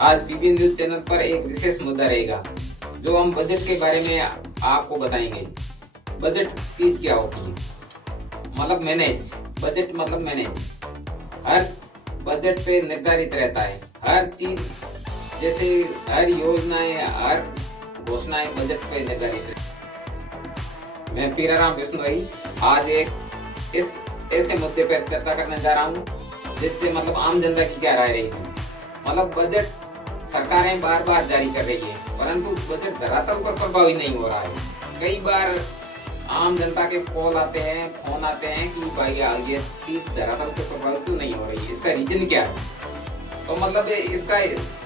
आज बीबी news channel पर एक विशेष मुद्दा रहेगा जो हम बजट के बारे में आपको बताएंगे। बजट चीज क्या होती है? मतलब मैनेज। बजट मतलब मैनेज। हर बजट पे निर्धारित रहता है हर चीज, जैसे हर योजनाएं, हर घोषणाएं बजट पे निर्धारित है। मैं पीराराम विष्णु आज एक इस ऐसे मुद्दे पर चर्चा करने जा रहा हूँ जिससे मतलब आम जनता की क्या राय रहेगी। मतलब बजट सरकारें बार बार जारी कर रही है परंतु बजट धरातल पर प्रभावी नहीं हो रहा है। कई बार आम जनता के कॉल आते हैं, फोन आते हैं कि भाई ये चीज धरातल पर प्रभावित क्यों नहीं हो रही है, इसका रीजन क्या है। तो मतलब इसका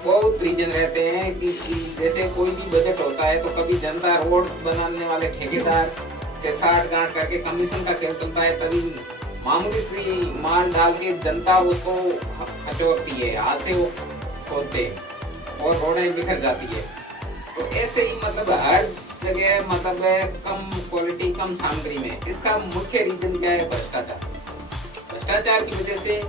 बहुत रीजन रहते हैं कि जैसे कोई भी बजट होता है तो कभी जनता रोड बनाने वाले ठेकेदार से साठ गांठ करके कमीशन का खेल चलता है, तभी मामूली सी माल डाल के जनता उसको खचोरती है, हाथ से वो खोदते और रोडें बिखर जाती है। तो ऐसे ही मतलब हर जगह मतलब कम क्वालिटी कम सामग्री में इसका मुख्य रीजन क्या है? भ्रष्टाचार। भ्रष्टाचार की वजह से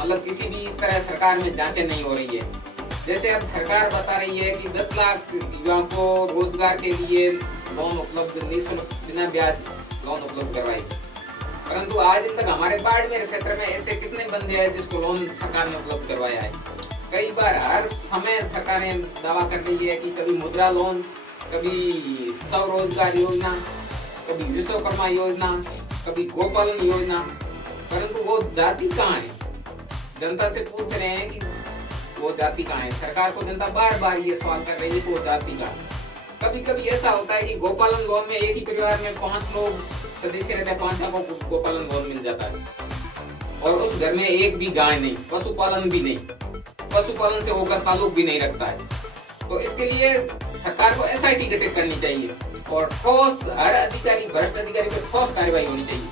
मतलब किसी भी तरह सरकार में जांचें नहीं हो रही है। जैसे अब सरकार बता रही है कि 10 लाख युवाओं को रोजगार के लिए लोन उपलब्ध, निःशुल्क बिना ब्याज लोन उपलब्ध करवाई, परंतु आज दिन तक हमारे बाड़मेर क्षेत्र में ऐसे कितने बंदे हैं जिसको लोन सरकार ने उपलब्ध करवाया है। कई बार हर समय सरकारें दावा कर रही है कि कभी मुद्रा लोन, कभी स्वरोजगार योजना, कभी विश्वकर्मा योजना, कभी गोपालन योजना, परंतु वो जाति कहाँ है? जनता से पूछ रहे हैं कि वो जाति कहाँ है। सरकार को जनता बार बार ये सवाल कर रही है कि वो जाति कहाँ है। कभी कभी ऐसा होता है कि गोपालन लोन में एक ही परिवार में 5 लोग सदस्य रहते हैं, 5 को गोपालन लोन मिल जाता है और उस घर में एक भी गाय नहीं, पशुपालन भी नहीं, पशुपालन से होकर ताल्लुक भी नहीं रखता है। तो इसके लिए सरकार को एसआईटी गठित करनी चाहिए और ठोस हर अधिकारी, भ्रष्ट अधिकारी पर ठोस कार्रवाई होनी चाहिए।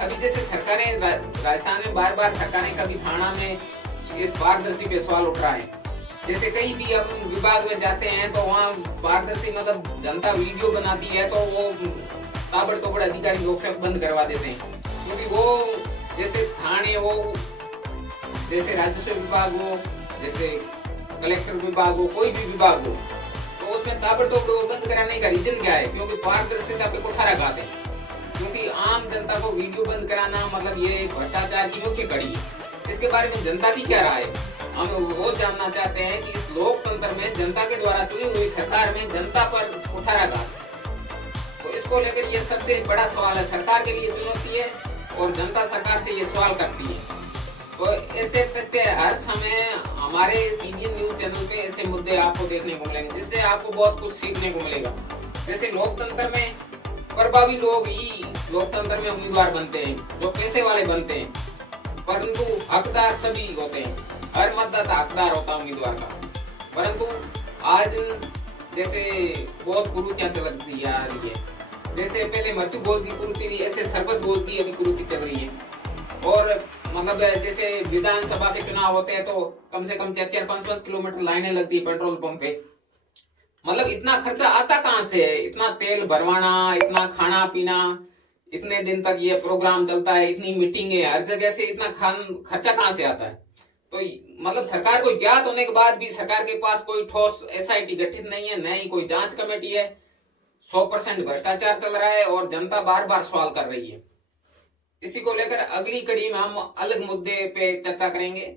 अभी जैसे सरकारें राजस्थान में बार बार सरकारें कभी थाना में इस पारदर्शी पे सवाल उठ रहा है। जैसे कहीं भी हम विभाग में जाते हैं तो वहाँ पारदर्शी मतलब जनता वीडियो बनाती है तो वो ताबड़तोड़ अधिकारी लोग से बंद करवा देते हैं, क्योंकि वो जैसे थाने हो, जैसे राजस्व विभाग हो, जैसे कलेक्टर विभाग हो, कोई भी विभाग हो, तो उसमें ताबड़तोड़ बंद कराने का रीजन क्या है? क्योंकि पारदर्शिता पे कुठारा खाते हैं। क्योंकि आम जनता को वीडियो बंद कराना मतलब ये भ्रष्टाचार की मुख्य कड़ी है। इसके बारे में जनता की क्या राय है? हम वो जानना चाहते हैं कि इस लोकतंत्र में जनता के द्वारा चुनी हुई सरकार में जनता पर कुठारा खाते, तो इसको लेकर ये सबसे बड़ा सवाल है, सरकार के लिए चुनौती है और जनता सरकार से ये सवाल करती है। तो ऐसे तथ्य हर समय हमारे बीबी न्यूज चैनल पे ऐसे मुद्दे आपको देखने को मिलेंगे जिससे आपको बहुत कुछ सीखने को मिलेगा। जैसे लोकतंत्र में प्रभावी लोग ही लोकतंत्र में उम्मीदवार बनते हैं, जो पैसे वाले बनते हैं, परंतु हकदार सभी होते हैं। हर मतदाता हकदार होता है उम्मीदवार का। परंतु आज जैसे बहुत कुरीतियां चल रही है, जैसे पहले मृत्यु भोज की कुरीति थी, ऐसे सर्वस भोज की अभी कुरीति चल रही है। और मतलब जैसे विधानसभा के चुनाव होते हैं तो कम से कम 4-4, 5-5 किलोमीटर लाइनें लगती है पेट्रोल पंप पे। मतलब इतना खर्चा आता कहाँ से है? इतना तेल भरवाना, इतना खाना पीना, इतने दिन तक ये प्रोग्राम चलता है, इतनी मीटिंग है, हर जगह से इतना खर्चा कहाँ से आता है? तो मतलब सरकार को ज्ञात होने के बाद भी सरकार के पास कोई ठोस एसआईटी गठित नहीं है, न ही कोई जांच कमेटी है। 100% भ्रष्टाचार चल रहा है और जनता बार बार सवाल कर रही है। इसी को लेकर अगली कड़ी में हम अलग मुद्दे पे चर्चा करेंगे।